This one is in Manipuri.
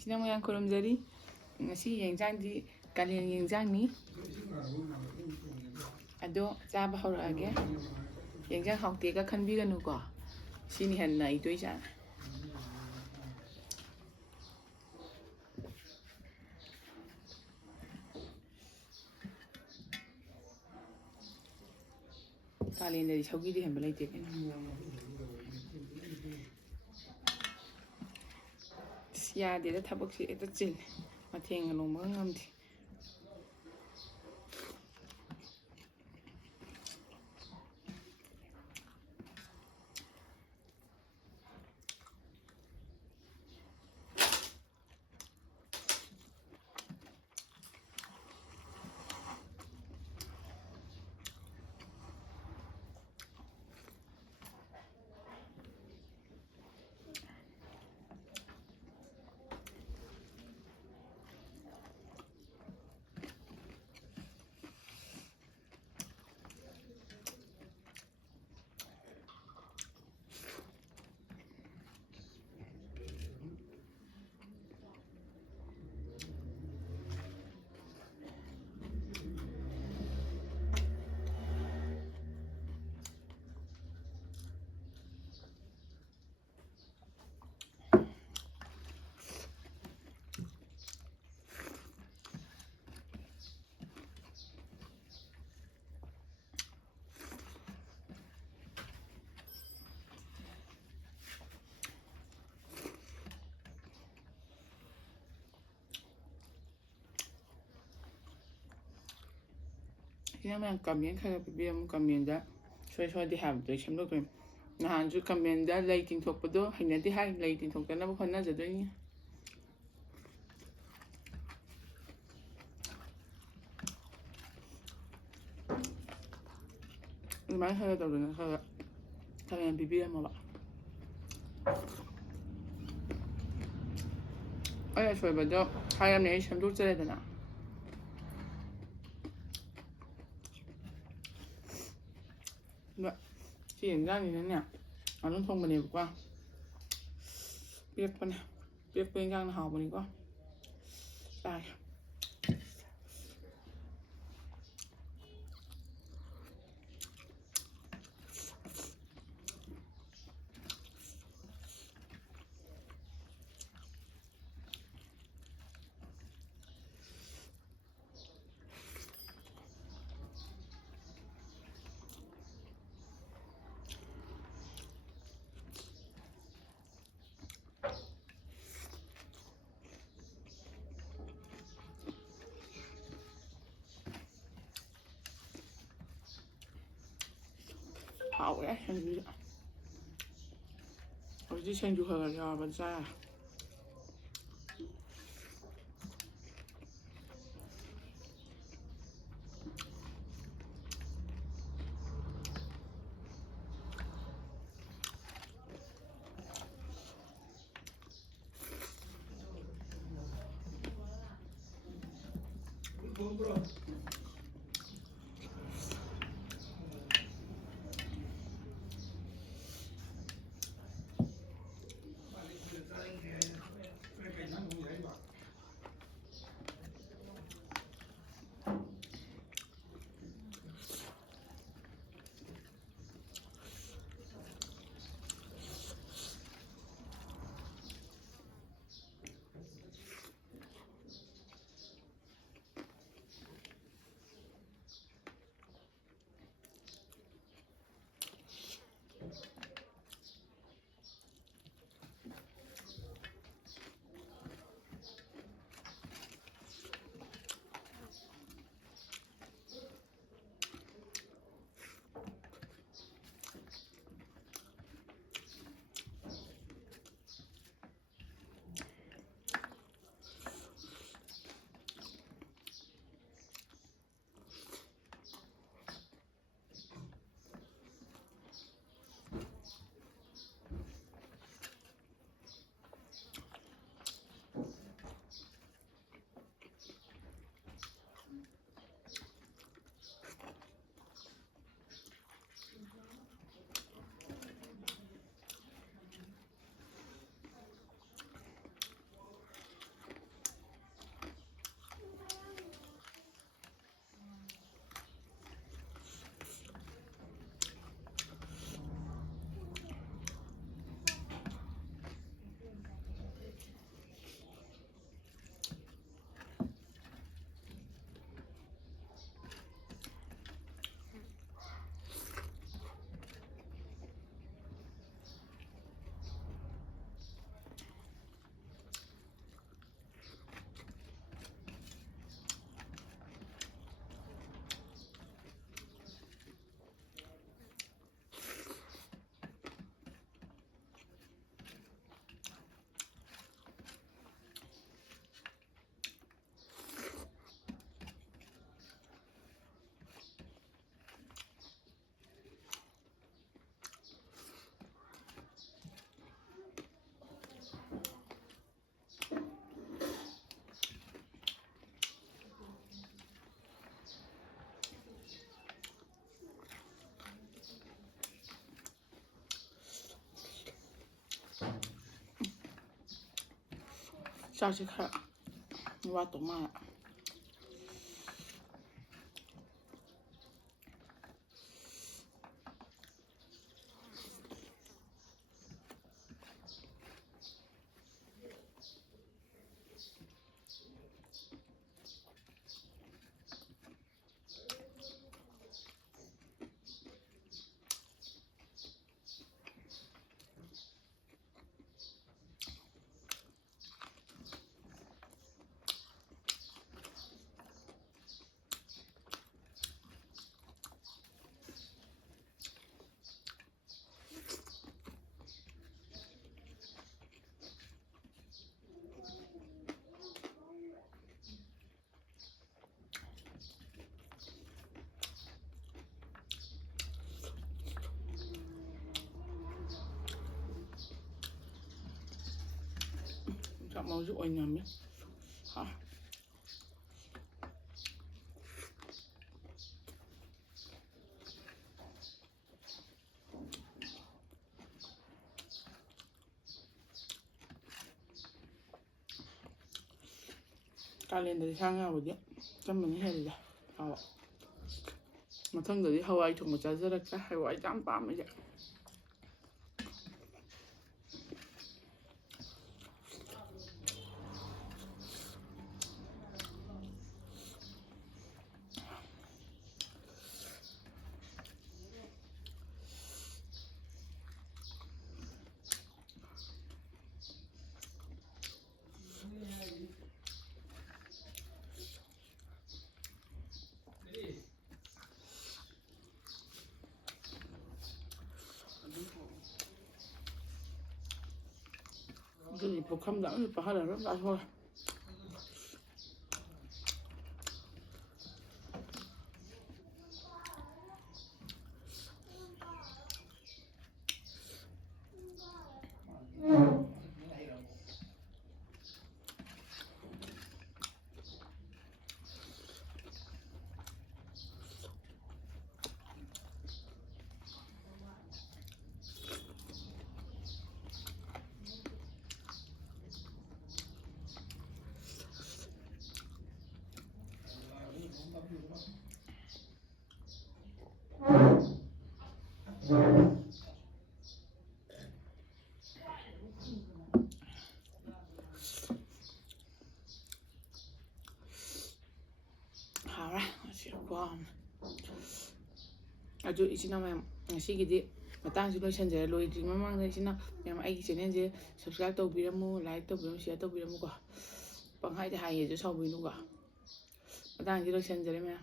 ꯁꯤꯅ ꯃꯌꯥꯝ ꯈꯨꯔꯨꯝꯖꯔꯤ ꯉꯁꯤ ꯌꯦꯟꯖꯥꯡꯗꯤ ꯀꯥꯂꯦꯟ ꯌꯦꯟꯖꯥꯡꯅꯤ ꯑꯗꯣ ꯆꯥꯕ ꯍꯧꯔꯛꯑꯒꯦ ꯌꯦꯟꯖꯥꯡ ꯍꯥꯎꯇꯦꯒ ꯈꯟꯕꯤꯒꯅꯨꯀꯣ ꯁꯤꯅꯤ ꯍꯦꯟꯅ ꯅꯩꯗꯣꯏꯖꯥꯠ ꯀꯥꯂꯦꯟꯗꯗꯤ ꯁꯧꯒ꯭ꯔꯤꯗꯤ ꯍꯦꯟꯕ ꯂꯩꯇꯦ ꯀꯩꯅꯣ ꯌꯥꯗꯦꯗ ꯊꯕꯛꯁꯤ ꯍꯦꯛꯇ ꯆꯤꯜꯂꯦ ꯃꯊꯦꯡꯒ ꯂꯣꯡꯕꯒ ꯉꯝꯗꯦ ꯁꯤꯅ ꯃꯌꯥꯝ ꯀꯃꯦꯟ ꯈꯔ ꯄꯤꯕꯤꯔꯝꯃꯨ ꯀꯃꯦꯟꯗ ꯁꯣꯏꯗꯦ ꯍꯥꯏꯕꯗꯣ ꯑꯩ ꯁꯦꯝꯗꯣꯛꯇꯣꯏꯅꯤ ꯅꯍꯥꯟꯁꯨ ꯀꯃꯦꯟꯗ ꯂꯩ ꯇꯤꯡꯊꯣꯛꯄꯗꯣ ꯍꯩꯅꯗꯦ ꯍꯥꯏ ꯂꯩ ꯇꯤꯡꯊꯣꯛꯇꯅꯕ ꯍꯣꯠꯅꯖꯗꯣꯏꯅꯤ ꯑꯗꯨꯃꯥꯏꯅ ꯈꯔ ꯇꯧꯗꯅ ꯈꯔ ꯀꯃꯦꯟ ꯄꯤꯕꯤꯔꯝꯃꯣꯕ ꯑꯩ ꯑꯁꯣꯏꯕꯗꯣ ꯍꯥꯏꯔꯝꯅꯦ ꯑꯩ ꯁꯦꯝꯗꯣꯛꯆꯔꯦꯗꯅ ꯁꯤ ꯌꯦꯟꯖꯥꯡꯁꯤꯅꯅꯦ ꯑꯗꯨꯝ ꯊꯣꯡꯕꯅꯦꯕꯀꯣ ꯄꯤꯔꯛꯄꯅꯦ ꯄꯤꯔꯛꯄ ꯌꯦꯟꯖꯥꯡꯅ ꯍꯥꯎꯕꯅꯤꯀꯣ ꯆꯥꯒꯦ ꯍꯥꯎꯋꯦ ꯁꯤꯡꯖꯨꯁꯦ ꯍꯧꯖꯤꯛꯇꯤ ꯁꯤꯡꯖꯨ ꯈꯔ ꯌꯥꯎꯔꯕ ꯆꯥꯔꯦ ꯆꯥꯛꯁꯦ ꯈꯔ ꯋꯥꯠꯇꯧ ꯃꯥꯜꯂꯦ ꯆꯥꯛ ꯃꯧꯁꯨ ꯑꯣꯏꯅꯝꯃꯤ ꯀꯥꯂꯦꯟꯗꯗꯤ ꯁꯥ ꯉꯥꯕꯨꯗꯤ ꯆꯝꯕꯅ ꯍꯦꯜꯂꯤꯗ ꯍꯥꯎꯕ ꯃꯊꯪꯗꯗꯤ ꯍꯋꯥꯏ ꯊꯣꯡꯕ ꯆꯥꯖꯔꯛꯀꯦ ꯍꯋꯥꯏ ꯌꯥꯝ ꯄꯥꯝꯃꯤꯁꯦ ꯑꯗꯨꯗꯤ ꯄꯨꯈꯝꯗ ꯑꯃ ꯄꯥꯍꯜꯂꯔꯣꯏ ꯂꯥꯛꯊꯣꯛꯑꯦ ꯍꯥꯎꯔꯦ ꯉꯁꯤ ꯑꯗꯨ ꯏꯆꯤꯟ ꯏꯅꯥꯎ ꯃꯌꯥꯝ ꯉꯁꯤꯒꯤꯗꯤ ꯃꯇꯥꯡꯁꯤ ꯂꯣꯏꯁꯤꯟꯖꯔꯦ ꯂꯣꯏꯗ꯭ꯔꯤ ꯃꯃꯥꯡꯗ ꯏꯆꯤꯟ ꯏꯅꯥꯎ ꯃꯌꯥꯝ ꯑꯩꯒꯤ ꯆꯦꯅꯦꯜꯁꯦ ꯁꯕꯁꯀ꯭ꯔꯥꯏꯕ ꯇꯧꯕꯤꯔꯝꯃꯨ ꯂꯥꯏꯛ ꯇꯧꯕꯤꯔꯝꯃꯨ ꯁꯤꯌꯔ ꯇꯧꯕꯤꯔꯝꯃꯨꯀꯣ ꯄꯪꯍꯥꯏꯗ ꯍꯥꯏꯌꯦꯁꯨ ꯁꯥꯎꯕꯤꯅꯨꯀꯣ ꯃꯇꯥꯡꯁꯤ ꯂꯣꯏꯁꯤꯟꯖꯔꯦ ꯃꯌꯥꯝ